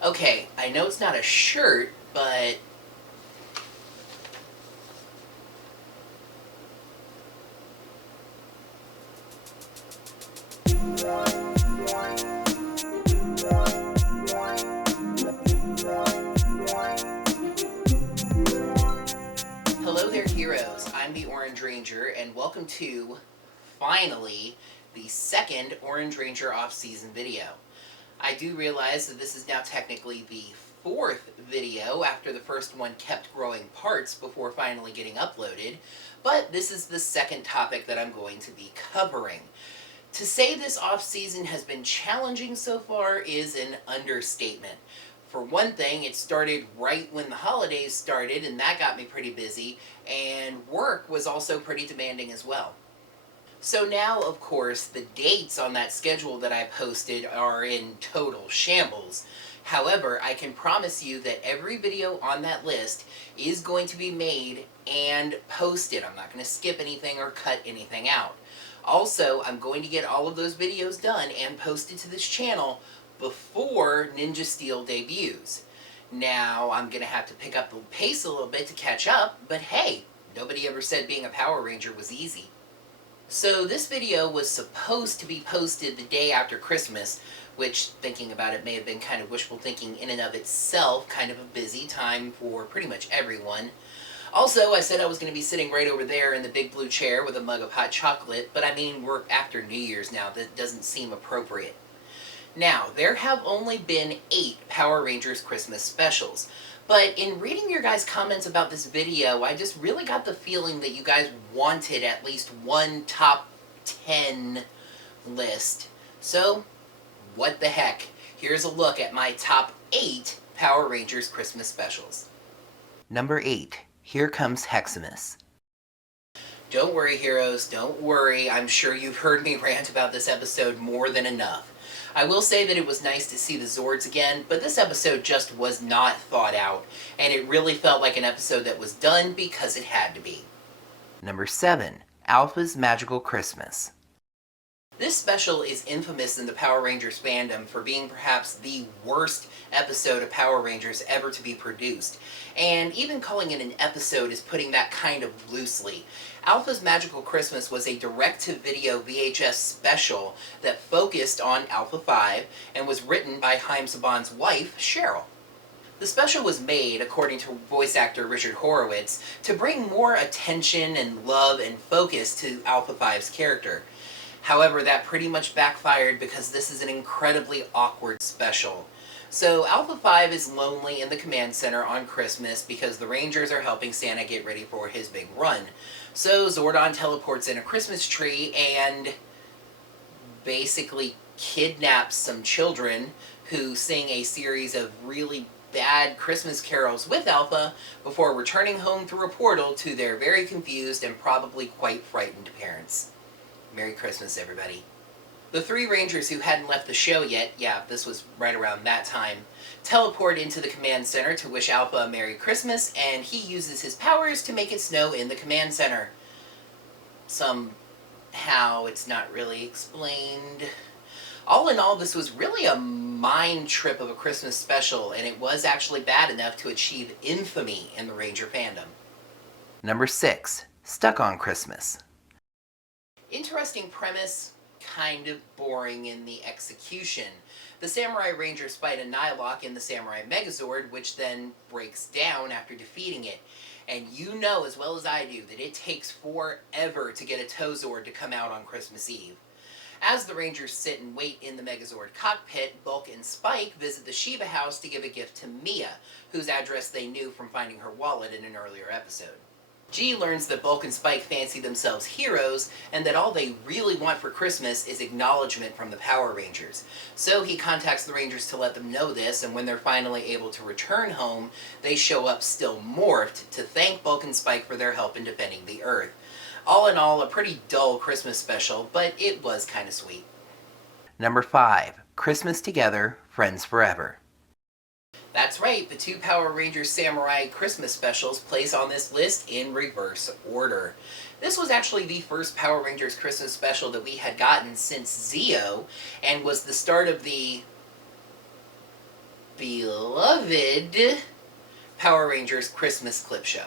Okay, I know it's not a shirt, but hello there, heroes. I'm the Orange Ranger, and welcome to, finally, the second Orange Ranger off-season video. I do realize that this is now technically the fourth video after the first one kept growing parts before finally getting uploaded, but this is the second topic that I'm going to be covering. To say this off-season has been challenging so far is an understatement. For one thing, it started right when the holidays started, and that got me pretty busy, and work was also pretty demanding as well. So now, of course, the dates on that schedule that I posted are in total shambles. However, I can promise you that every video on that list is going to be made and posted. I'm not going to skip anything or cut anything out. Also, I'm going to get all of those videos done and posted to this channel before Ninja Steel debuts. Now, I'm going to have to pick up the pace a little bit to catch up, but hey, nobody ever said being a Power Ranger was easy. So this video was supposed to be posted the day after Christmas, which, thinking about it, may have been kind of wishful thinking in and of itself, kind of a busy time for pretty much everyone. Also, I said I was going to be sitting right over there in the big blue chair with a mug of hot chocolate, but I mean, we're after New Year's now. That doesn't seem appropriate. Now, there have only been 8 Power Rangers Christmas specials, but in reading your guys' comments about this video, I just really got the feeling that you guys wanted at least one top 10 list. So, what the heck? Here's a look at my top 8 Power Rangers Christmas specials. Number 8. Here Comes Heximus. Don't worry, heroes, don't worry. I'm sure you've heard me rant about this episode more than enough. I will say that it was nice to see the Zords again, but this episode just was not thought out, and it really felt like an episode that was done because it had to be. Number 7. Alpha's Magical Christmas. This special is infamous in the Power Rangers fandom for being perhaps the worst episode of Power Rangers ever to be produced. And even calling it an episode is putting that kind of loosely. Alpha's Magical Christmas was a direct-to-video VHS special that focused on Alpha 5 and was written by Haim Saban's wife, Cheryl. The special was made, according to voice actor Richard Horowitz, to bring more attention and love and focus to Alpha 5's character. However, that pretty much backfired because this is an incredibly awkward special. So Alpha 5 is lonely in the command center on Christmas because the Rangers are helping Santa get ready for his big run. So Zordon teleports in a Christmas tree and basically kidnaps some children who sing a series of really bad Christmas carols with Alpha before returning home through a portal to their very confused and probably quite frightened parents. Merry Christmas, everybody. The 3 Rangers who hadn't left the show yet, yeah, this was right around that time, teleport into the command center to wish Alpha a Merry Christmas, and he uses his powers to make it snow in the command center. Somehow, it's not really explained. All in all, this was really a mind trip of a Christmas special, and it was actually bad enough to achieve infamy in the Ranger fandom. Number 6. Stuck on Christmas. Interesting premise, kind of boring in the execution. The Samurai Rangers fight a Nihilok in the Samurai Megazord, which then breaks down after defeating it. And you know as well as I do that it takes forever to get a Tozord to come out on Christmas Eve. As the Rangers sit and wait in the Megazord cockpit, Bulk and Spike visit the Shiba house to give a gift to Mia, whose address they knew from finding her wallet in an earlier episode. G learns that Bulk and Spike fancy themselves heroes, and that all they really want for Christmas is acknowledgement from the Power Rangers. So he contacts the Rangers to let them know this, and when they're finally able to return home, they show up still morphed to thank Bulk and Spike for their help in defending the Earth. All in all, a pretty dull Christmas special, but it was kind of sweet. Number 5. Christmas Together, Friends Forever. That's right, the 2 Power Rangers Samurai Christmas specials place on this list in reverse order. This was actually the first Power Rangers Christmas special that we had gotten since Zeo, and was the start of the beloved Power Rangers Christmas clip show.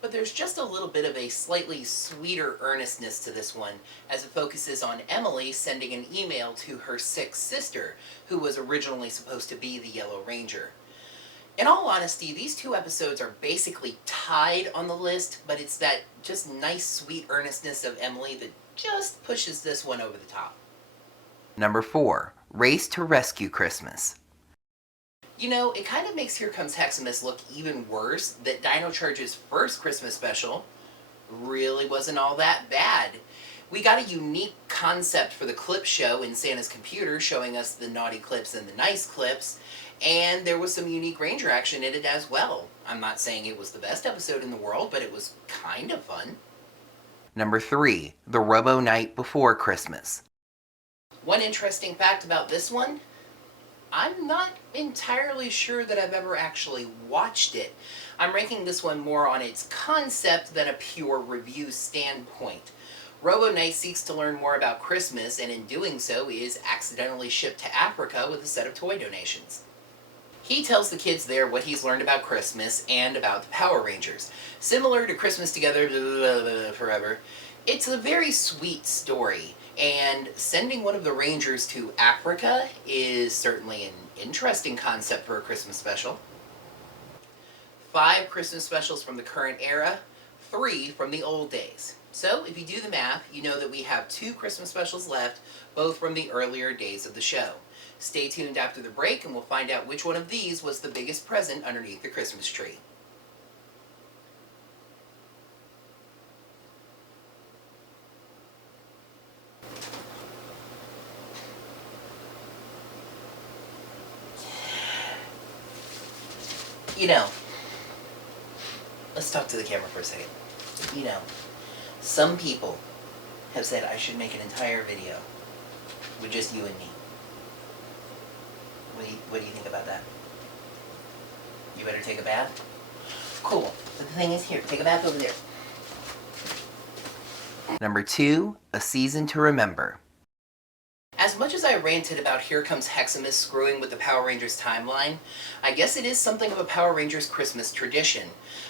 But there's just a little bit of a slightly sweeter earnestness to this one, as it focuses on Emily sending an email to her sick sister, who was originally supposed to be the Yellow Ranger. In all honesty, these two episodes are basically tied on the list, but it's that just nice, sweet earnestness of Emily that just pushes this one over the top. Number 4, Race to Rescue Christmas. You know, it kind of makes Here Comes Hexamus look even worse that Dino Charge's first Christmas special really wasn't all that bad. We got a unique concept for the clip show in Santa's computer, showing us the naughty clips and the nice clips, and there was some unique Ranger action in it as well. I'm not saying it was the best episode in the world, but it was kind of fun. Number 3, the Robo Night Before Christmas. One interesting fact about this one, I'm not entirely sure that I've ever actually watched it. I'm ranking this one more on its concept than a pure review standpoint. Robo Knight seeks to learn more about Christmas, and in doing so is accidentally shipped to Africa with a set of toy donations. He tells the kids there what he's learned about Christmas and about the Power Rangers. Similar to Christmas Together Forever, it's a very sweet story, and sending one of the Rangers to Africa is certainly an interesting concept for a Christmas special. 5 Christmas specials from the current era, 3 from the old days. So, if you do the math, you know that we have 2 Christmas specials left, both from the earlier days of the show. Stay tuned after the break and we'll find out which one of these was the biggest present underneath the Christmas tree. You know, let's talk to the camera for a second. You know, some people have said I should make an entire video with just you and me. What do you think about that? You better take a bath? Cool. But the thing is, here, take a bath over there. Number 2, A Season to Remember. As much as I ranted about Here Comes Hexamus screwing with the Power Rangers timeline, I guess it is something of a Power Rangers Christmas tradition.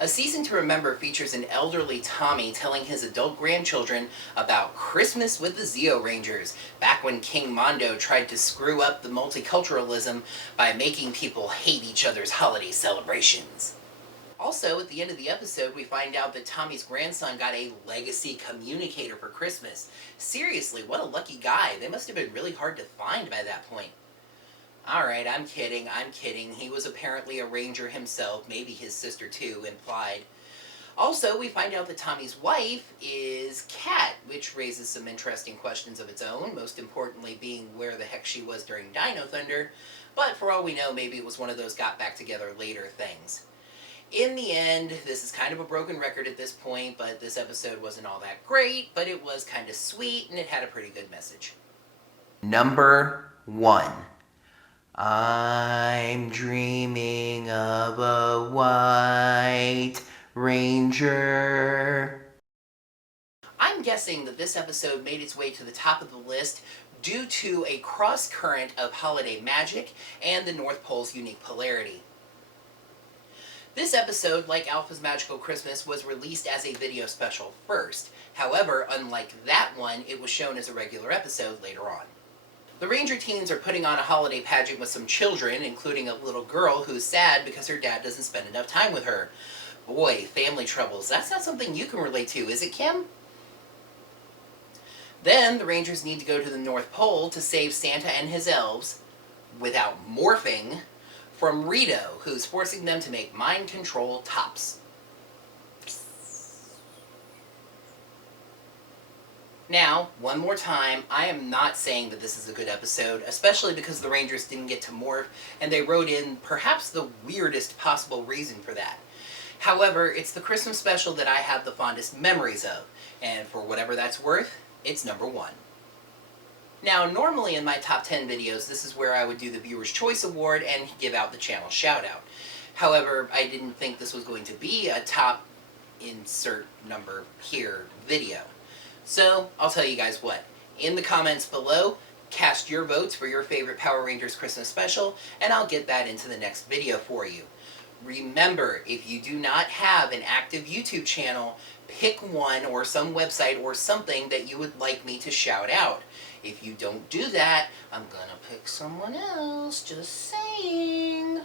A Season to Remember features an elderly Tommy telling his adult grandchildren about Christmas with the Zeo Rangers, back when King Mondo tried to screw up the multiculturalism by making people hate each other's holiday celebrations. Also, at the end of the episode, we find out that Tommy's grandson got a legacy communicator for Christmas. Seriously, what a lucky guy. They must have been really hard to find by that point. Alright, I'm kidding. He was apparently a ranger himself, maybe his sister too, implied. Also, we find out that Tommy's wife is Kat, which raises some interesting questions of its own, most importantly being where the heck she was during Dino Thunder, but for all we know, maybe it was one of those got back together later things. In the end, this is kind of a broken record at this point, but this episode wasn't all that great, but it was kind of sweet, and it had a pretty good message. Number 1. I'm dreaming of a white ranger. I'm guessing that this episode made its way to the top of the list due to a cross-current of holiday magic and the North Pole's unique polarity. This episode, like Alpha's Magical Christmas, was released as a video special first. However, unlike that one, it was shown as a regular episode later on. The Ranger teens are putting on a holiday pageant with some children, including a little girl who's sad because her dad doesn't spend enough time with her. Boy, family troubles. That's not something you can relate to, is it, Kim? Then, the Rangers need to go to the North Pole to save Santa and his elves, without morphing, from Rito, who's forcing them to make mind control tops. Now, one more time, I am not saying that this is a good episode, especially because the Rangers didn't get to morph, and they wrote in perhaps the weirdest possible reason for that. However, it's the Christmas special that I have the fondest memories of, and for whatever that's worth, it's number 1. Now, normally in my top 10 videos, this is where I would do the Viewer's Choice Award and give out the channel shout-out. However, I didn't think this was going to be a top insert number here video. So, I'll tell you guys what. In the comments below, cast your votes for your favorite Power Rangers Christmas special, and I'll get that into the next video for you. Remember, if you do not have an active YouTube channel, pick one or some website or something that you would like me to shout out. If you don't do that, I'm gonna pick someone else, just saying.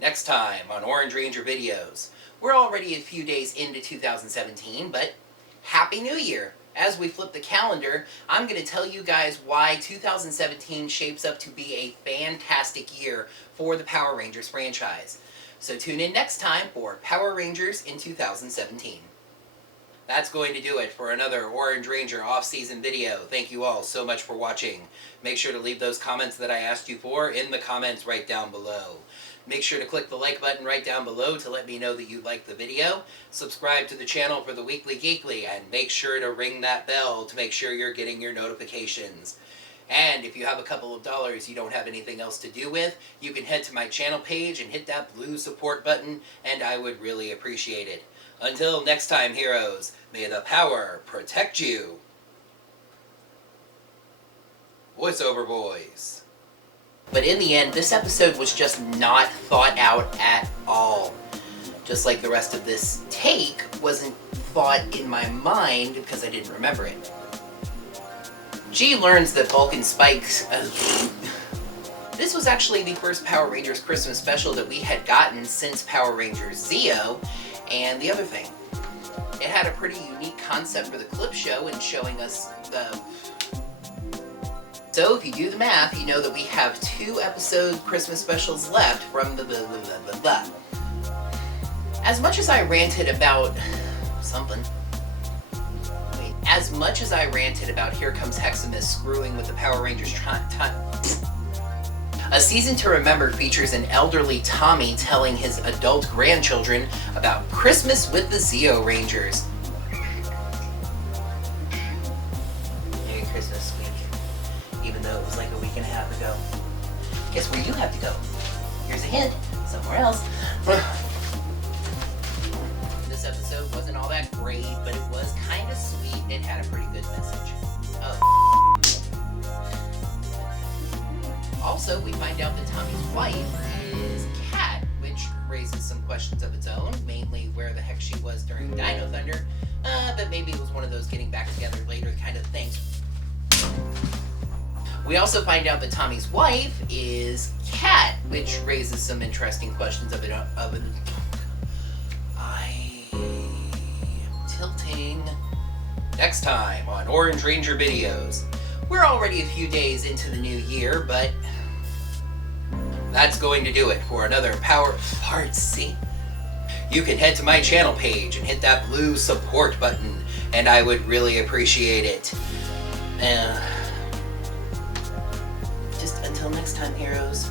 Next time on Orange Ranger Videos. We're already a few days into 2017, but Happy New Year! As we flip the calendar, I'm going to tell you guys why 2017 shapes up to be a fantastic year for the Power Rangers franchise. So tune in next time for Power Rangers in 2017. That's going to do it for another Orange Ranger off-season video. Thank you all so much for watching. Make sure to leave those comments that I asked you for in the comments right down below. Make sure to click the like button right down below to let me know that you liked the video. Subscribe to the channel for the Weekly Geekly, and make sure to ring that bell to make sure you're getting your notifications. And if you have a couple of dollars you don't have anything else to do with, you can head to my channel page and hit that blue support button, and I would really appreciate it. Until next time, heroes, may the power protect you. Voiceover Boys. But in the end, this episode was just not thought out at all. Just like the rest of this take wasn't thought in my mind because I didn't remember it. G learns that Vulcan Spikes... This was actually the first Power Rangers Christmas special that we had gotten since Power Rangers Zeo. And the other thing, it had a pretty unique concept for the clip show in showing us the... So if you do the math, you know that we have 2 episode Christmas specials left from the blah, blah, blah, blah, blah. As much as I ranted about something... Wait. As much as I ranted about Here Comes Hexa screwing with the Power Rangers A Season to Remember features an elderly Tommy telling his adult grandchildren about Christmas with the Zeo Rangers. Merry Christmas week. Even though it was like a week and a half ago. Guess where you have to go? Here's a hint. Somewhere else. This episode wasn't all that great, but it was kind of sweet. It had a pretty good message. Oh. Also, we find out that Tommy's wife is Kat, which raises some questions of its own, mainly where the heck she was during Dino Thunder, but maybe it was one of those getting back together later kind of things. We also find out that Tommy's wife is Kat, which raises some interesting questions of it. I am tilting. Next time on Orange Ranger Videos. We're already a few days into the new year, but that's going to do it for another Power Parts. See? You can head to my channel page and hit that blue support button, and I would really appreciate it. Just until next time, heroes.